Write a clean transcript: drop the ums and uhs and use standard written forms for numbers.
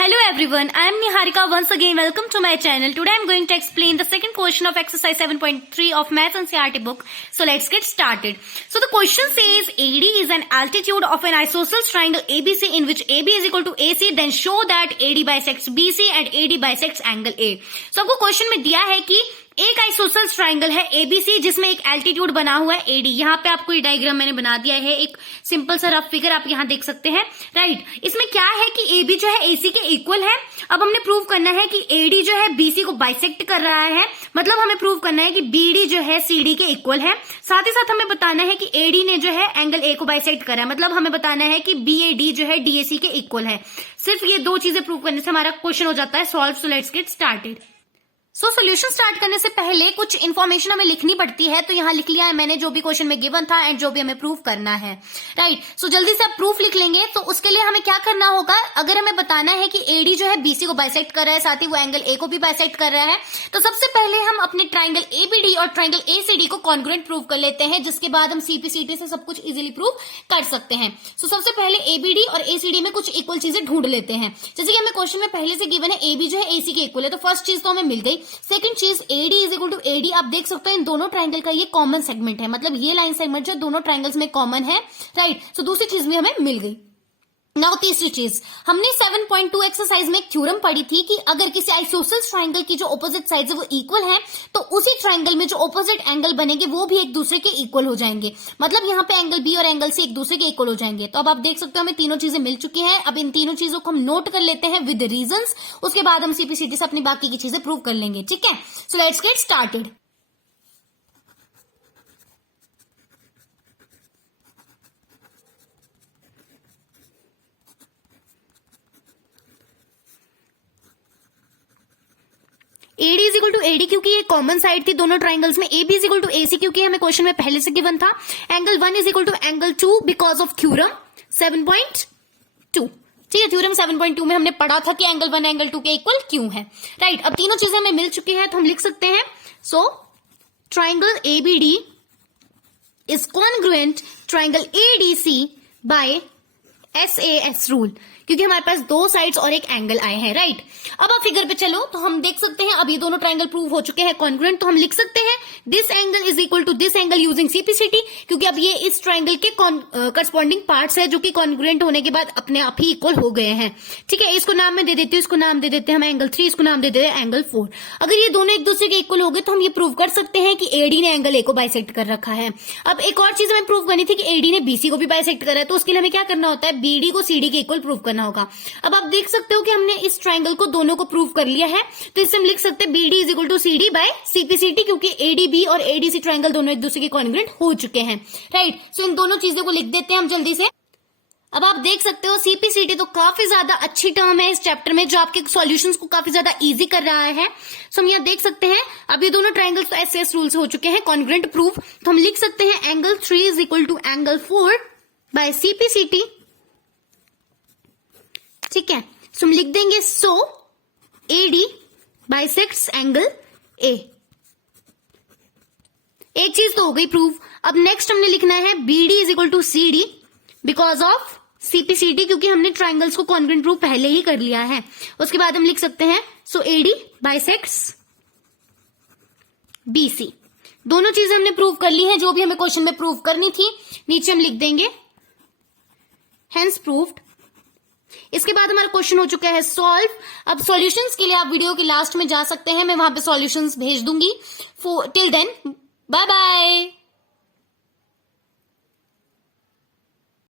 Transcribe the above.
Hello everyone, I am Niharika once again. Welcome to my channel. Today I am going to explain the second question of exercise 7.3 of Maths NCERT book. So let's get started. So the question says AD is an altitude of an isosceles triangle ABC in which AB is equal to AC. Then show that AD bisects BC and AD bisects angle A. So आपको question में दिया है कि एक isosceles triangle है ABC जिसमें एक altitude बना हुआ है एडी। यहाँ पे आपको ये डायग्राम मैंने बना दिया है, एक सिंपल सा रफ फिगर आप यहाँ देख सकते हैं, राइट। इसमें क्या है कि एबी जो है एसी के इक्वल है। अब हमने प्रूव करना है कि एडी जो है बीसी को बाइसेक्ट कर रहा है, मतलब हमें प्रूव करना है कि बीडी जो है सीडी के इक्वल है। साथ ही साथ हमें बताना है कि एडी ने जो है एंगल ए को बाइसेक्ट करा है, मतलब हमें बताना है कि बीएडी जो है डीएसी के इक्वल है। सिर्फ ये दो चीजें प्रूव करने से हमारा क्वेश्चन हो जाता है solve. So let's get started. Solution start करने से पहले कुछ इन्फॉर्मेशन हमें लिखनी पड़ती है, तो यहाँ लिख लिया है मैंने जो भी क्वेश्चन में गिवन था एंड जो भी हमें प्रूफ करना है, राइट। सो जल्दी से आप प्रूफ लिख लेंगे। तो उसके लिए हमें क्या करना होगा, अगर हमें बताना है कि एडी जो है बीसी को बाइसेक्ट कर रहा है, साथ ही वो एंगल ए को भी बाइसेक्ट कर रहा है, तो सबसे पहले हम अपने ट्राइंगल एबीडी और ट्राइंगल एसीडी को कॉन्ग्रुएंट प्रूव कर लेते हैं, जिसके बाद हम सीपीसीटी से सब कुछ इजिली प्रूव कर सकते हैं। सो सबसे पहले एबीडी और एसीडी में कुछ इक्वल चीजें ढूंढ लेते हैं। जैसे कि हमें क्वेश्चन में पहले से गिवन है एबी जो है एसी के इक्वल है, तो फर्स्ट चीज तो हमें मिल गई। सेकंड चीज AD is equal to AD, आप देख सकते हैं इन दोनों ट्राइंगल का ये कॉमन सेगमेंट है, मतलब ये लाइन सेगमेंट जो दोनों ट्राइंगल्स में कॉमन है, राइट। सो दूसरी चीज भी हमें मिल गई। नाउ तीसरी चीज, हमने 7.2 एक्सरसाइज में एक थ्योरम पढ़ी थी कि अगर किसी आइसोसेल्स ट्राइंगल की जो ऑपोजिट साइड्स है वो इक्वल है, तो उसी ट्राइंगल में जो ऑपोजिट एंगल बनेंगे वो भी एक दूसरे के इक्वल हो जाएंगे, मतलब यहाँ पे एंगल बी और एंगल सी एक दूसरे के इक्वल हो जाएंगे। तो अब आप देख सकते हो हमें तीनों चीजें मिल चुकी हैं। अब इन तीनों चीजों को हम नोट कर लेते हैं विद रीजंस, उसके बाद हम सीपीसीटी से अपनी बाकी की चीजें प्रूव कर लेंगे, ठीक है। So let's get started. AD is equal to AD क्योंकि ये कॉमन साइड थी दोनों ट्राइंगल्स में। AB is equal to AC क्योंकि हमें क्वेश्चन में पहले से गिवन था। Angle 1 is equal to angle 2 because of theorem 7.2, ठीक है। थ्योरम 7.2 में हमने पढ़ा था कि एंगल 1 एंगल 2 के इक्वल क्यों है, राइट। अब तीनों चीजें हमें मिल चुकी है, तो हम लिख सकते हैं so triangle ABD is congruent triangle ADC by SAS rule, क्योंकि हमारे पास दो साइड्स और एक एंगल आए हैं, राइट। अब आप फिगर पे चलो तो हम देख सकते हैं अब ये दोनों ट्राइंगल प्रूव हो चुके हैं कॉन्ग्रुएंट, तो हम लिख सकते हैं this angle is equal to this angle using CPCT, क्योंकि अब ये इस ट्राइंगल के करस्पॉन्डिंग पार्ट्स है जो कि कॉन्ग्रुएंट होने के बाद अपने आप ही इक्वल हो गए हैं, ठीक है। इसको नाम में दे देते हैं, इसको नाम दे देते हैं हम एंगल 3, इसको नाम दे देते हैं एंगल 4। अगर ये दोनों एक दूसरे के इक्वल हो गए तो हम ये प्रूव कर सकते हैं कि एडी ने एंगल ए को बाइसेक्ट कर रखा है। अब एक और चीज हमें प्रूव करनी थी कि एडी ने बीसी को भी बाइसेक्ट करा है, तो उसके लिए हमें क्या करना होता है, बीडी को सीडी के इक्वल प्रूव करना होगा। अब आप देख सकते हो कि हमने इस ट्राइंगल को दोनों को प्रूव कर लिया है, तो इससे हम लिख सकते हैं BD is equal to CD by CPCT, क्योंकि ADB और ADC ट्राइंगल दोनों एक दूसरे के कॉन्ग्रुएंट हो चुके हैं, राइट। सो इन दोनों चीजों को लिख देते हैं हम जल्दी से। अब आप देख सकते हो सीपीसीटी तो काफी ज्यादा अच्छी टर्म है इस चैप्टर में, जो आपके सॉल्यूशंस को काफी ज्यादा इजी कर रहा है। सो हम यहाँ देख सकते हैं अब ये दोनों ट्राइंगल्स तो SAS रूल से हो चुके हैं कॉन्ग्रुएंट प्रूफ, तो हम लिख सकते हैं angle 3 is equal to angle 4 by CPCT, ठीक है। सो हम लिख देंगे so AD bisects angle A। एक चीज तो हो गई प्रूव। अब नेक्स्ट हमने लिखना है BD is equal to CD because of CPCT, क्योंकि हमने ट्राइंगल्स को कॉन्ग्रुएंट प्रूव पहले ही कर लिया है। उसके बाद हम लिख सकते हैं सो AD बाइसेक्ट्स BC। दोनों चीजें हमने प्रूव कर ली है जो भी हमें क्वेश्चन में प्रूव करनी थी। नीचे हम लिख देंगे हेंस प्रूव्ड। इसके बाद हमारा क्वेश्चन हो चुका है सॉल्व। अब सॉल्यूशंस के लिए आप वीडियो के लास्ट में जा सकते हैं, मैं वहां पे सॉल्यूशंस भेज दूंगी। Till then bye bye.